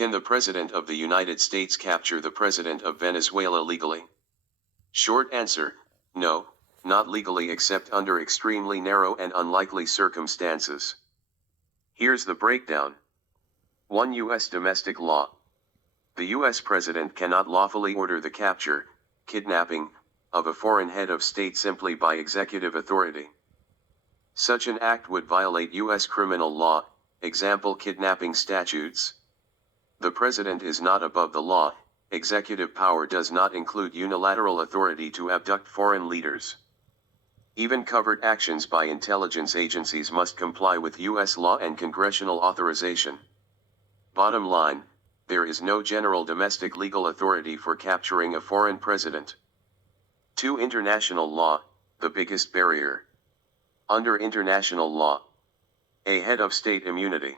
Can the President of the United States capture the President of Venezuela legally? Short answer, no, not legally except under extremely narrow and unlikely circumstances. Here's the breakdown. 1. U.S. domestic law. The U.S. President cannot lawfully order the capture, kidnapping, of a foreign head of state simply by executive authority. Such an act would violate U.S. criminal law, example kidnapping statutes. The President is not above the law. Executive power does not include unilateral authority to abduct foreign leaders. Even covert actions by intelligence agencies must comply with U.S. law and congressional authorization. Bottom line, there is no general domestic legal authority for capturing a foreign president. 2. International law, the biggest barrier. Under international law, a head of state immunity.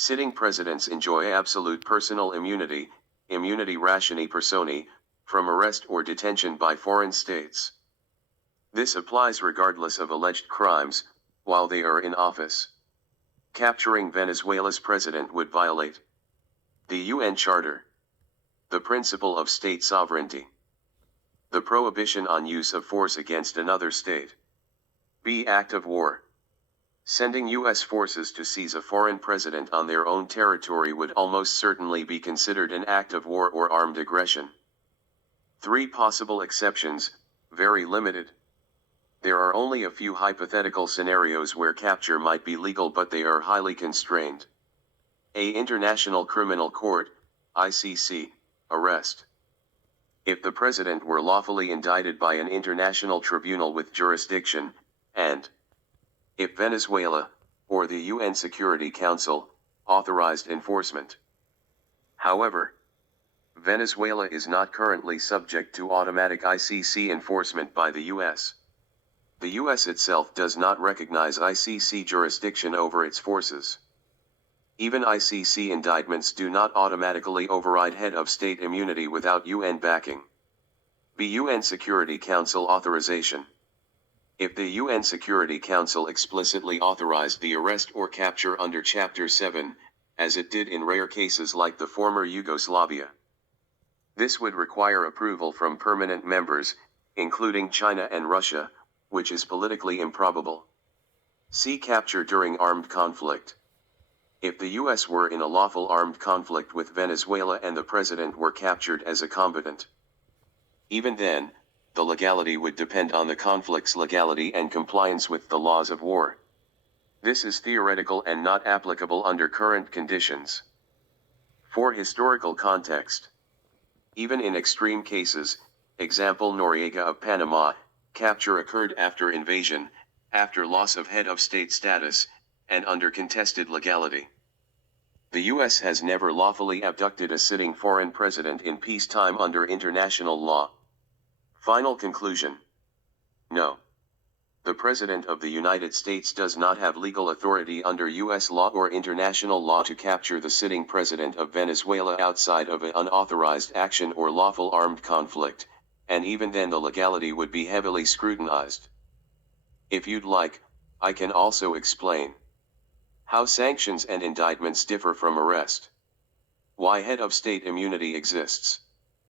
Sitting presidents enjoy absolute personal immunity, immunity ratione personae, from arrest or detention by foreign states. This applies regardless of alleged crimes, while they are in office. Capturing Venezuela's president would violate the UN Charter, the principle of state sovereignty, the prohibition on use of force against another state, b. act of war. Sending U.S. forces to seize a foreign president on their own territory would almost certainly be considered an act of war or armed aggression. 3. Possible exceptions, very limited. There are only a few hypothetical scenarios where capture might be legal, but they are highly constrained. A. International Criminal Court, ICC, arrest. If the president were lawfully indicted by an international tribunal with jurisdiction, and if Venezuela, or the UN Security Council, authorized enforcement. However, Venezuela is not currently subject to automatic ICC enforcement by the US. The US itself does not recognize ICC jurisdiction over its forces. Even ICC indictments do not automatically override head of state immunity without UN backing. B. UN Security Council authorization. If the UN Security Council explicitly authorized the arrest or capture under Chapter 7, as it did in rare cases like the former Yugoslavia, this would require approval from permanent members, including China and Russia, which is politically improbable. See capture during armed conflict. If the US were in a lawful armed conflict with Venezuela and the president were captured as a combatant, even then, the legality would depend on the conflict's legality and compliance with the laws of war. This is theoretical and not applicable under current conditions. 4. Historical context. Even in extreme cases, example Noriega of Panama, capture occurred after invasion, after loss of head of state status, and under contested legality. The U.S. has never lawfully abducted a sitting foreign president in peacetime under international law. Final conclusion. No. The President of the United States does not have legal authority under U.S. law or international law to capture the sitting president of Venezuela outside of an unauthorized action or lawful armed conflict, and even then the legality would be heavily scrutinized. If you'd like, I can also explain how sanctions and indictments differ from arrest, why head of state immunity exists,